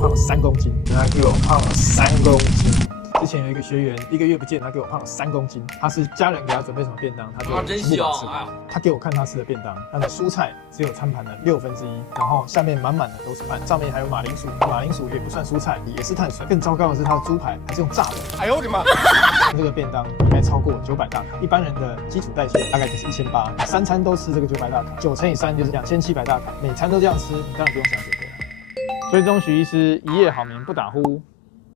胖了3公斤，他给我胖了3公斤。之前有一个学员1个月不见，他给我胖了3公斤。他是家人给他准备什么便当，他就真香啊！他给我看他吃的便当，他的蔬菜只有餐盘的1/6，然后下面满满的都是饭，上面还有马铃薯，马铃薯也不算蔬菜，也是碳水。更糟糕的是他的猪排还是用炸的。哎呦我的妈！这个便当应该超过900大卡，一般人的基础代谢大概就是1800，3餐都吃这个900大卡，9乘以3就是2700大卡，每餐都这样吃，你当然不用想减肥了。追踪许医师，一夜好眠不打呼。